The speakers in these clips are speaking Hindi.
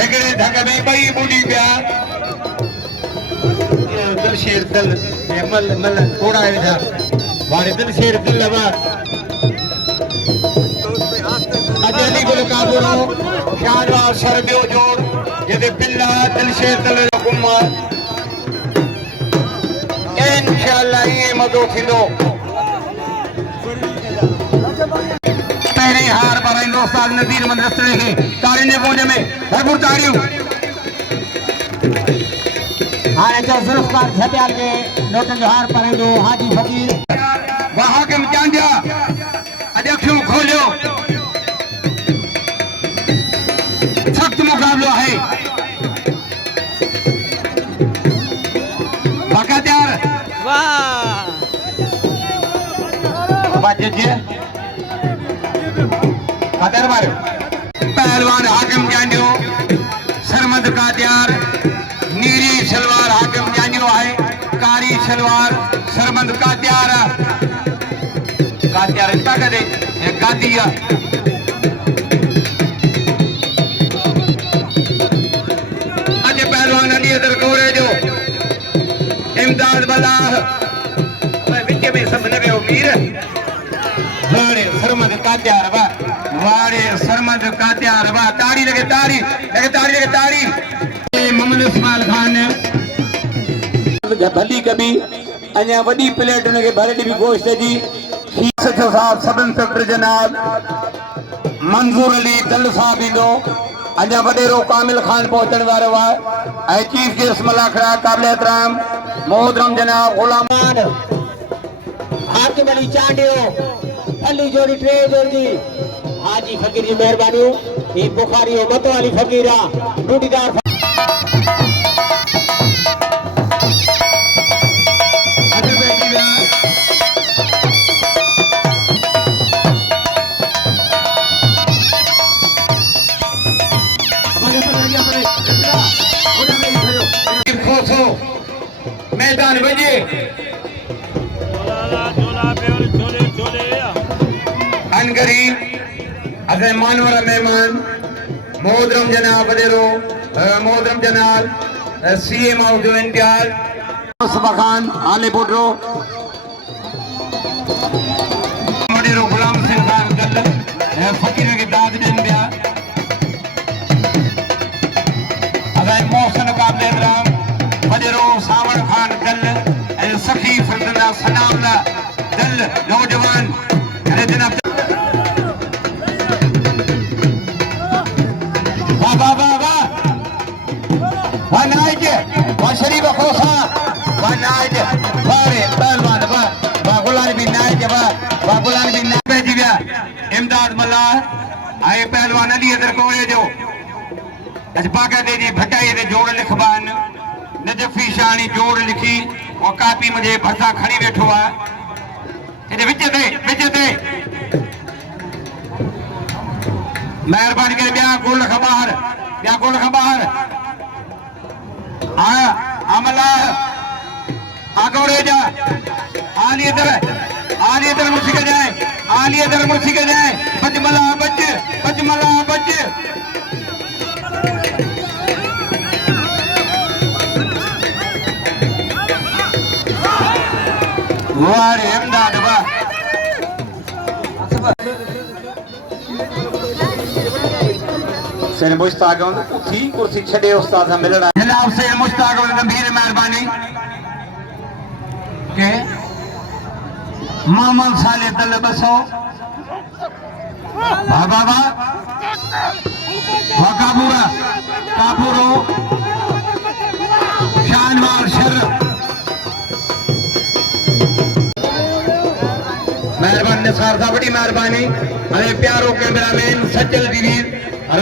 एकड़े धक में बई बुढ़ी पिया दिल शेर दिल मल मल थोड़ा है था वाले दिल शेर दिल लबा अजली गुल काबुरो शानवार शरबियो जोड़ ये पिल्ला दिल शेर दिल हुकुमा इंशाअल्लाह ये मदो थींदो पहले हार पर हिंदुस्तान नजीर मदरसे के तारी ने पहुंचे में भरपूर तारियों हार जो जुल्फकार झटियाल के नोटन जो हार पर हिंदू हाजी फकीर वहां के चांदिया अध्यक्षों खोलियो सख्त मुकाबला है बाकायदार वाह बाजे कदर मारो पहलवान हाकिम जानियो सरमद कादियार नीरी सलवार हाकिम जानियो है कारी सलवार सरमद कादियार इतना कदे कादिया आज पहलवान अली अदर कोरे जो इमदाद बल्लाह विच में सब नबे मीर वाड़े सरमद कादियार बा ताड़ी लगे ताड़ी मोहम्मद इस्माइल खान ने भली कभी अन्या वडी प्लेट उनके भरे भी गोश्त जी सचो साहब सब इंस्पेक्टर जनाब मंजूर अली दल साहब इंदो अन्या वडेरो कामिल खान पहुंचने वाले हुआ चीफ गेस्ट मलाखड़ा काबिल एहतराम मोहतरम जनाब गुलाम हाकिम अली चांडियो अली जोड़ी ट्रे जोड़ी हाजी फकीर जी मेहरबानी ये बुखारी है मतो अली फकीरा ड्यूटीदार मैदान बजे अनगरीब अगर मानवर मेहमान मोहतरम जनाब बदेरो मोहतरम जनाब CM of the India Khan आले बोडरो बदेरो गुलाम सिंह खान कल फकीर की दाद देन दिया अगर मोहसन काबिल एहतराम बदेरो सावन खान कल सखी फरदना सनामला दल नौजवान जनाब शरीफ खोसा नाइज बारे पहलवान गुलान भी नाइज गुलान भी नाइज गया इमदाद मल्ला आए पहलवान अली अदर कोरे जो अजबाका दे जी भटाई दे जोड़ लिखबान नजफी शानी जोड़ लिखी और कापी मुझे भरसा खड़ी बैठो है ये विच दे मेहरबानी करे ब्याह गोल खबार अमला आगोड़े जा आली इधर मुर्सी के जाए बजमला बज वारे अहमदाद बा से मुश्ताक थी कुर्सी छड़े उस्ताद से मिलना जनाब से मुश्ताक गंभीर मेहरबानी के मोहम्मद साले दल बसो बाबा काबूरो शानवार शर मेहरबानी निसार साहब बड़ी मेहरबानी हमें प्यारो कैमरामैन सज्जल दीदी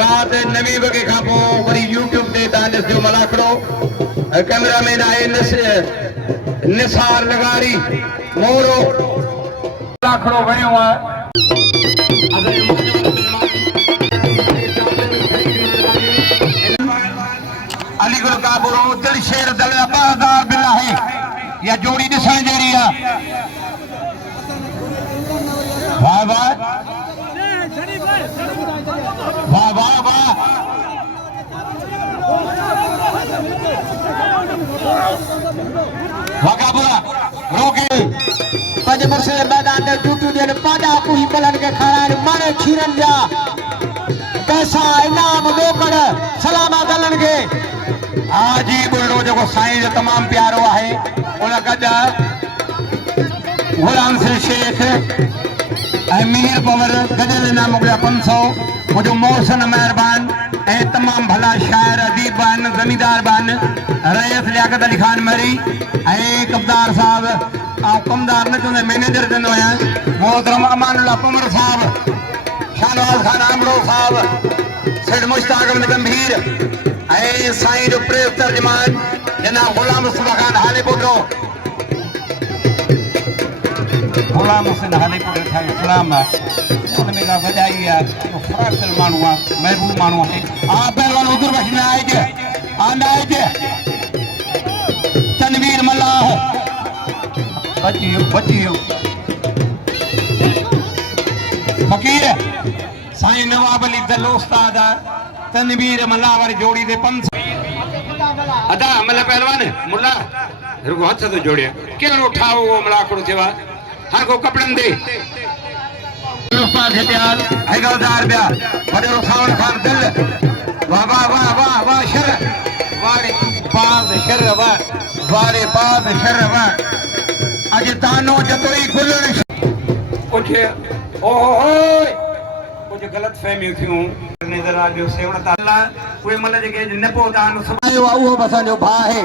रात 9 बजे का वरी यूट्यूब ते दानिश जो मलाखड़ो कैमरामैन आए निसार लगारी मोरो मलाखड़ो बणियो है अलीगुल काबुरो दिल शेर दल अबादार बिल्लाही या जोड़ी दिसण जहिड़ी है वाह वाह वाह वाह वाह वगापुरा रोके पंज मुर्शिद मैदान में टूटू ने पादा कुही पलन के खाना माने खीरन जा पैसा इनाम लोकड़ सलामा दलन के आज ही बुलडोजर को साईं जो तमाम प्यारो है उन गदा गुलाम से शेख मीर पवर गजल इनाम हो गया 500 मुझे मोहसन मेहरबान ए तमाम भला शायर अदीब बान जमींदार बान रईस लियाकत अली खान मरी ए कब्दार साहब आ कमदार ने तो मैनेजर दनो है मोहतरम अमानुल्लाह पमर साहब शाहनवाज खान आमड़ो साहब सैयद मुश्ताक अहमद गंभीर ए साईं जो प्रेस तर्जमान जनाब गुलाम मुस्तफा खान हालेपुर गुलाम हुसैन हालेपुर था इस्लाम उनमें का बधाई है फराक मानू है महबूब मानू है आप पहलवान उधर बैठने आए के आना आए के तनवीर मल्लाह बचियो फकीर साईं नवाब अली दल्लो उस्ताद तनवीर मल्लाह वाली जोड़ी दे 500 अदा मतलब पहलवान मुल्ला रुको हाथ तो जोड़े क्यों उठाओ वो मला को सेवा हर को कपड़न दे उस्ताद हथियार है गौदार ब्या बड़े सावन खान दिल वाह वाह वाह वाह वाह शर वारे पाद शर वाह वारे पाद शर वाह आज तानो जतोई गुलन कुछ ओ कुछ गलत फहमी थी नजर आ जो सेवण ताला कोई मतलब के न पोदान सुनायो वो बसन जो भा है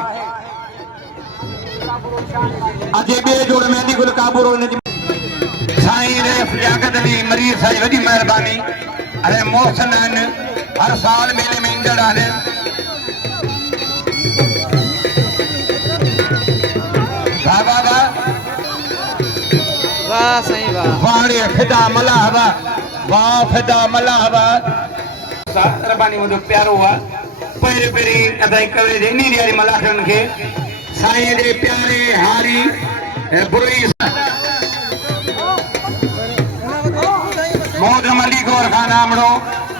अजे बे जोड़ मेहंदी गुल काबूरो ने साईं रे लियाकत अली मरीज साईं वडी मेहरबानी अरे मोहसन हर साल मेले में इंजड़ आने बाबा वाह सही वाह वारे फिदा मलाहवा वाह फिदा मलाहवा रबानी मुझे प्यारो हुआ पहले पेरी अदाई कवरे दे नी यारी मलाखन के साईं दे प्यारे हारी बुरई मोहतरम अली गौर खान आमड़ो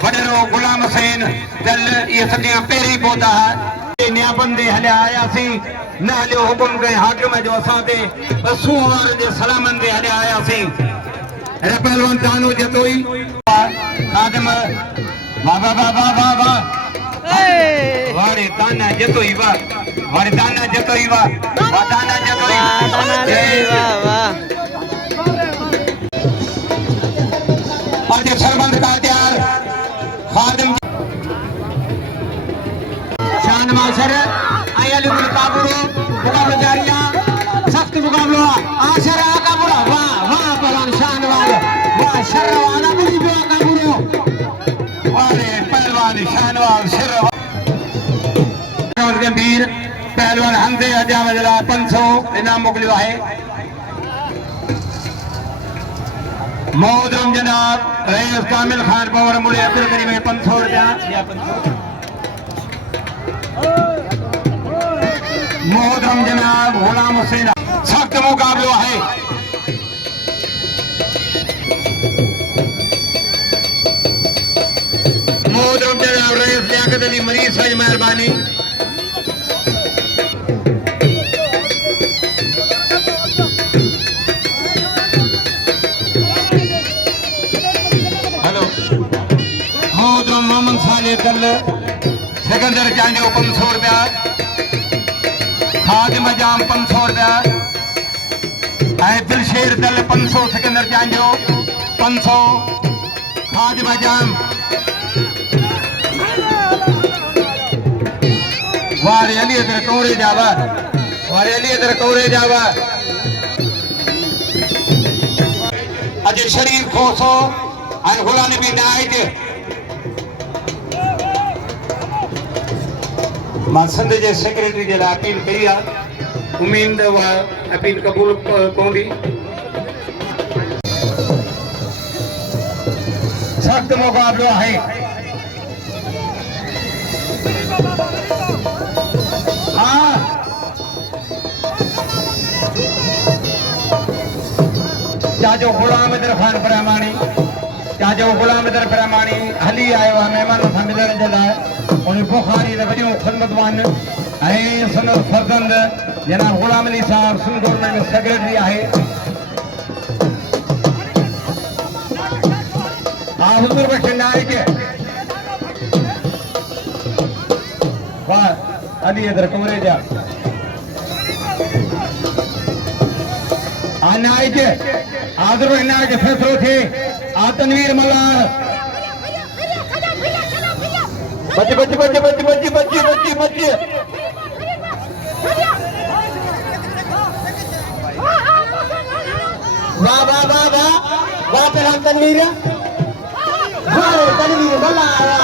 वडरो गुलाम हुसैन दल ये सदियां पेरी पोता है नया बंदे हले आया सी न हलियो हुकुम के हाकिम जो असाते बसूवार जे सलामन दे हले आया सी रे पहलवान तानो जतोई खादिम वाह वाह वाह वाह वाह वारे ताना जतोई वारे ताना जतोई वाह ताना जतोई वाह वाह और जो सरबंद का त्यार खादिम शान माशर आयल काबूरो मुकाबला जारिया सख्त मुकाबला आशर काबूरा वाह वाह पहलवान शानवाल वाह शर्रवाना बुरी बुआ काबूरो वारे पहलवान शानवाल शर्रवाल गंभीर पहलवान हमदे अजामला 500 इनाम मोकलियो है मोहतरम जनाब रईस कामिल खान पवर मुले अब्दुल करीम 500 रुपया या 500 मोहतरम जनाब गुलाम हुसैन सख्त मुकाबला है मोहतरम जनाब रईस लियाकत अली मरीज साईं मेहरबानी मोहम्मद साले दल सिकंदर जांजो 500 रुपया खादिम जाम 500 रुपया दिलशेर दल 500 सिकंदर जांजो 500 खादिम जाम वारे अली इधर कोरे जावा वारे अली इधर कोरे जावा अज शरीफ खोसो और गुला नबी नाइट मां संद जे सेक्रेटरी जे लाइ अपील कई आहे उम्मीद उहा अपील क़बूल पवंदी सख़्त मुक़ाबिलो आहे हाँ चाचो गुलाम इधर खान प्रमाणी चाचो गुलाम इधर प्रमाणी हली आयो आहे महिमान सां मिलण जे लाइ उन बुखारी वॾियूं ख़िदमतवान ऐं संदसि फर्ज़ंद जनाब गुलाम अली साहब सिंध गवर्नमेंट सेक्रेटरी आहे हुजूर बख्श नायक वाह अली इधर कमरे जा नायक आदर नायक फैसलो थे तनवीर मल्हार बच्चे बच्चे बच्चे बच्चे बच्चे बच्चे बच्चे बच्चे वाह वाह वाह वाह वाह पे हम तनवीर तनवीर भला आया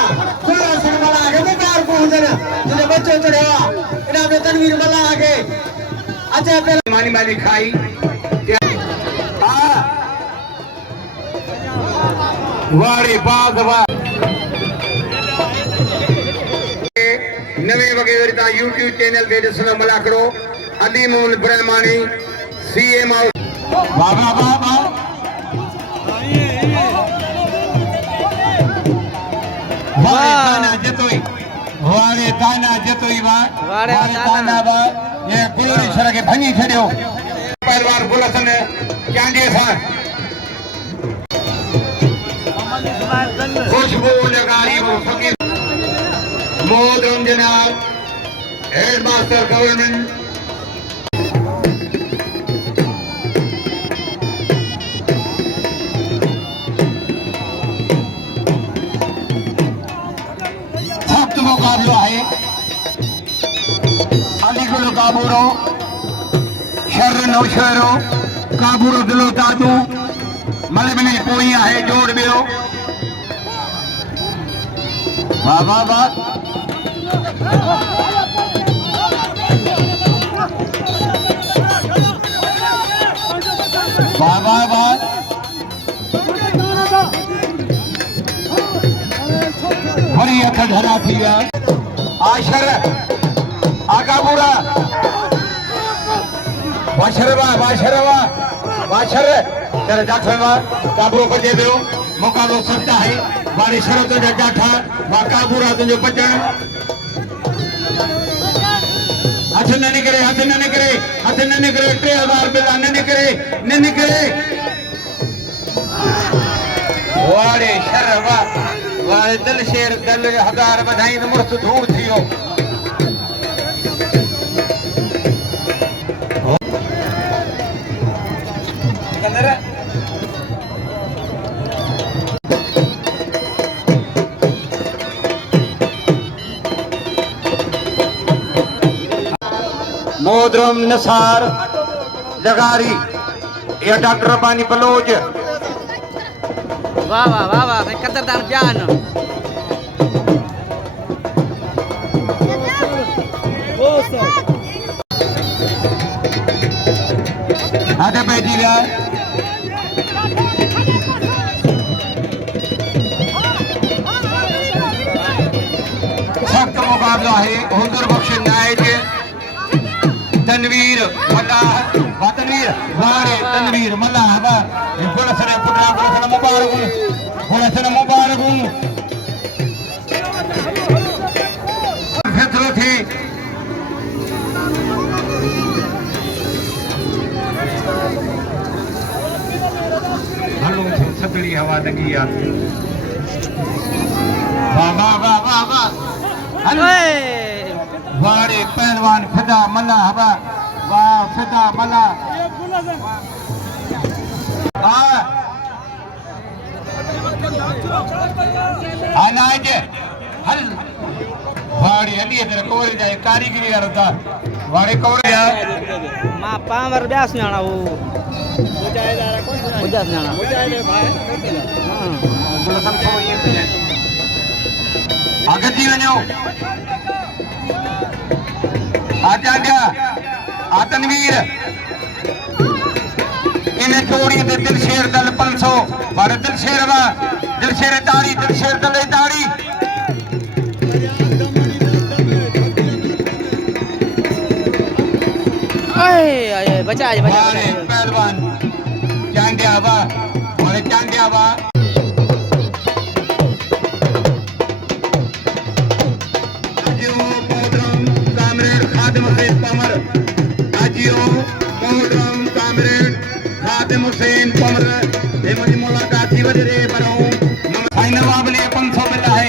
थोड़ा सा भला आगे मैं कार को उधर जिन्हें बच्चों चढ़े हुआ इन्हें अपने तनवीर भला आगे अच्छा पे मानी माली खाई वारे बाग वाह नवे वगैरह YouTube चैनल पे ॾिसणु मला करो अली मोहन ब्रह्मानी CM वाह वाह वाह वाह वारे ताना जतोई वाह ताना वाह ये गुलरी सर के भंगी छड़ियो पहलवान गुलसन चांडिया सा खुशबू लगारी वो फकीर मोहतरम जनाब हेडमास्टर गवर्नमेंट सख्त मुकाबला है अलीगुल काबूरो शर नो शहरो काबूरो दिलो दादू मलबनी पोइया है जोड़ बियो वाह वाह वाह वाह वाह वाह बड़ी अखड़ धरा थी आशर आका पूरा वाशरवा वाशरवा वाशर तेरे जाठवा काबू को दे दो मुकाबलो सच्चा है वारी शरत जा जाठा वा काबूरा तुझो बचन हाथ न निकरे हाथ न निकरे हाथ न निकरे 3000 बिला न निकरे न निकरे वारे शरवा वारे दिल शेर दिल हजार बधाई न मुर्स धूर थियो कंदरा मोहतरम नसार जगारी या डॉक्टर रब्बानी बलोच वाह वाह वाह वाह कदरदान जान आधा बैठी गया सख्त मुकाबला है हुजूर बख्श नायक तनवीर मल्लाह तनवीर वारे तनवीर मल्लाह गुलसने पुत्रा गुलसन मुबारक फैसलो थे हलो सतड़ी हवा लगी यार वाह वाह वाह वाह वाह वारे पहलवान फिदा मल्ला हवा वाह फिदा मल्ला अनाज हल वारे अली तेरे कोरे जाए कारीगरी यार ता वारे कोरे यार मां पावर ब्यास न्याणा वो मुजाहिदारा कौन मुजाहिद न्याणा मुजाहिद भाई हां गुलशन को ये आगती वञो आचार्य आतनवीर इन चोरी दे दिल शेर दल 500 बारे दिल शेर तारी दिल शेर दल तारी आए बचा पहलवान चांडिया बा मारे चांडिया बा जो प्रोग्राम कामरेड खादिम से कमर एनजीओ मोहतरम कामरेड खादिम हुसैन कमर ये मुझे मुलाकात थी वजह रे पर साईं नवाब ने 500 मिला है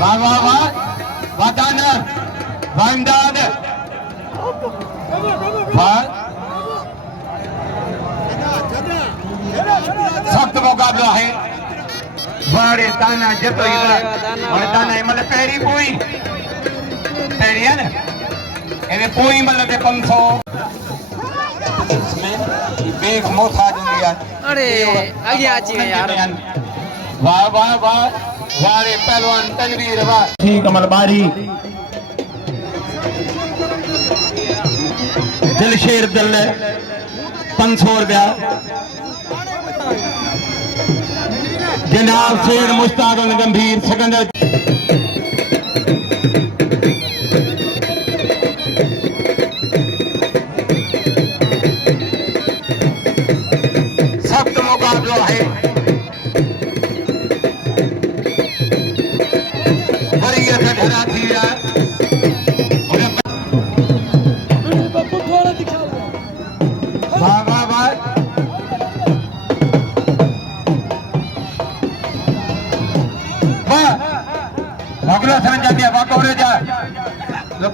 वाह वाह वाह वादाना वाइमदाद वाह सख्त मुकाबला है बड़े ताना जतो और ताना मतलब पैरी कोई पैरी है ना ये कोई मतलब के 500 बेग मोथा दुनिया अरे आगे आ जी यार वाह वाह वाह वारे पहलवान तनवीर वाह ठीक अमल बारी दिलशेर दिल 500 रुपया जनाब शेर मुश्ताक गंभीर सिकंदर सख्त मुकाबला है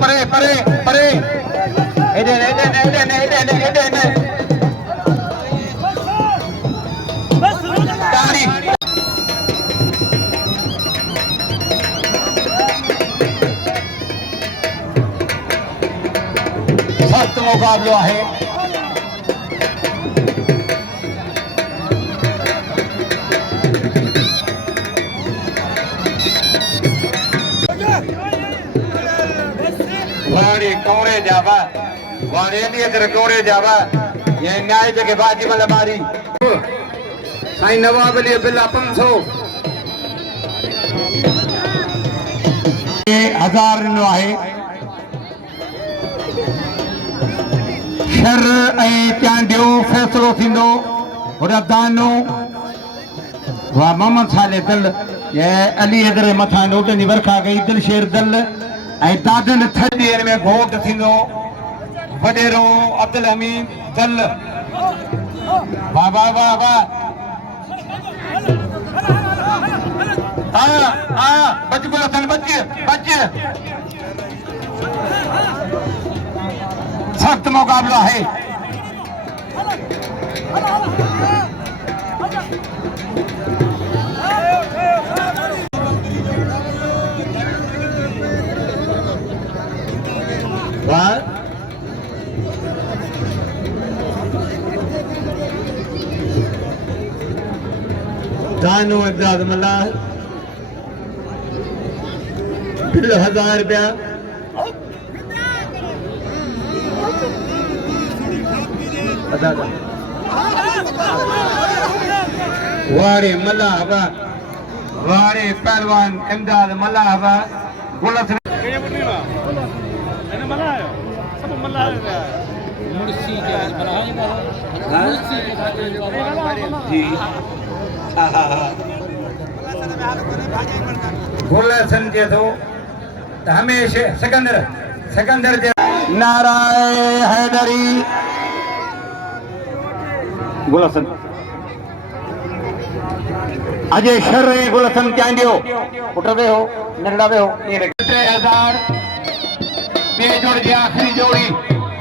परे परे परे सख्त मुकाबला है वाड़ी कौड़े जावा वाड़ी नहीं इधर कौड़े जावा ये न्याय जगह बाजी मतलब मारी साईं नवाब लिए बिल्ला 500 1000 नो है शर ऐं चांडियो फैसलो थींदो दानो वाह मोहम्मद साले दिल ये अली इधर मथा नोटनि जी वर्खा कई दिलशेर दिल ऐं दादन थदीअ में घोट थींदो वडेरो अब्दुल हमीद दिल वाह वाह वाह वाह बच गुलशन बच बच सख्त मुकाबला है दानो इमदाद मल्ला 1000 रुपया वारे मल्ला हवा वारे पहलवान इमदाद मल्ला हवा गुलशन गुलशन जे थो हमेशा सिकंदर जे नाराए हैदरी गुलशन अजय शर गुलशन चांडियो उठवे हो नंढावे हो 3000 बे जोड़ जी आखिरी जोड़ी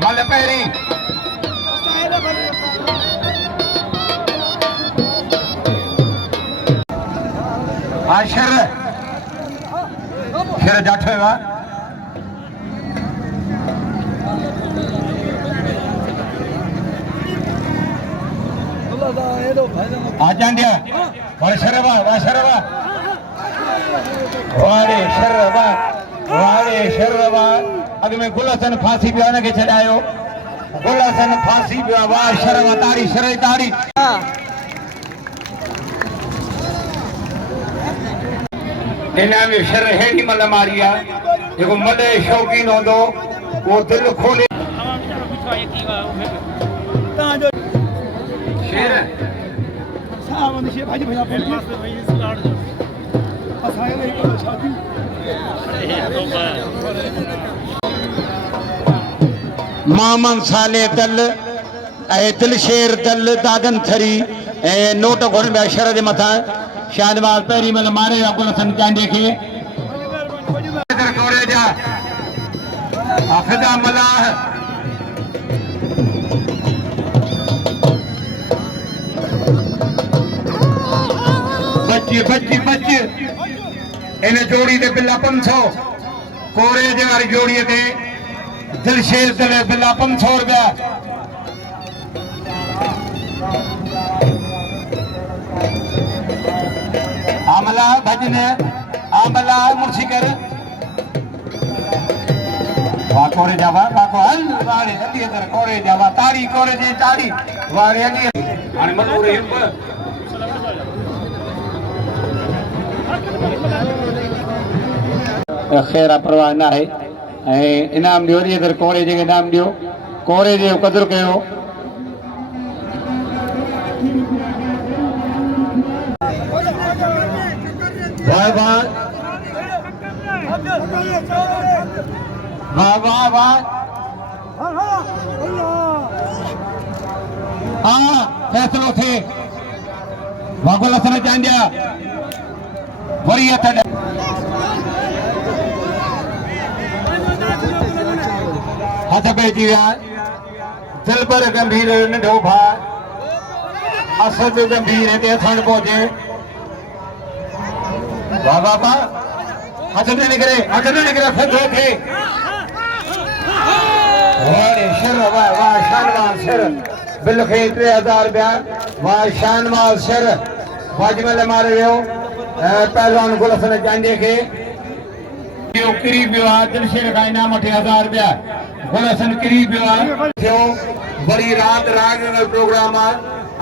मल पहिरीं शर जाठ हुआ आजांडिया वारे शरवा वारे शरवा अग में गुलशन फांसी पिया न के छडायो गुलशन फांसी पिया वाह शरवा ताड़ी शरई ताड़ी इना में शर हेड़ी मल मारी आ जेको मले शौकीन होंदो वो दिल खोले शेर मामन साले दल दिलशेर दल दादन थरी नोट घुन पिया शर जे मथां शाहनवाज पहिरीं महिल मारे अबुल हसन चांडे खे कोरे जा हाफिज़ा मलाह बच इन जोड़ी ते बिला 500 कोरे जे वारी जोड़ीअ ते दिलशेर दल बिला 500 रुपया आमला भजन आमला मुर्शिकर वा कोरे जावा बाको हल वारे अली अंदर कोरे जावा ताड़ी कोरे जी ताड़ी वारे अली हाणे मजूर हिप खैर परवाह ना है इनाम दियो जी इधर कोरे जे इनाम दियो कोरे जो कदर कयो वाह वाह वाह वाह वाह हाँ फैसलो थे बाबुल हसन चांडिया वरी हथ पइजी विया दिलबर गंभीर नंढो भाउ असद गंभीर हिते अचणु पहुचे वाह वाह वाह हथ न निकिरे फुदो थे शर वाह वाह शानवाज शर बिल खे 3000 रुपया वाह शानवाज शर वाजमल मारे वियो पहलवान गुल हसन चांडे खे किरी पियो आहे दिलशेर खां इनाम 8000 रुपया गुल हसन किरी पियो आहे थियो वरी रात राग प्रोग्राम आहे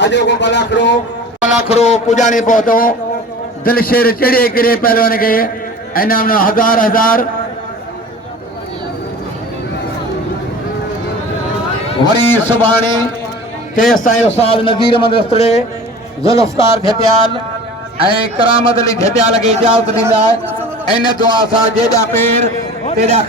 अॼु को बलाखड़ो पुॼाणे पहुतो दिलशेर चढ़े किरे पहलवान के इनाम 1000 वरी सुभाणे तेस ताईं उस्ताद नज़ीर अहमद रस्तड़े ज़ुल्फ़कार झटियाल ऐं करामत अली झटियाल खे इजाज़त ॾींदा इन दुआ सां जेॾा पेर तेॾा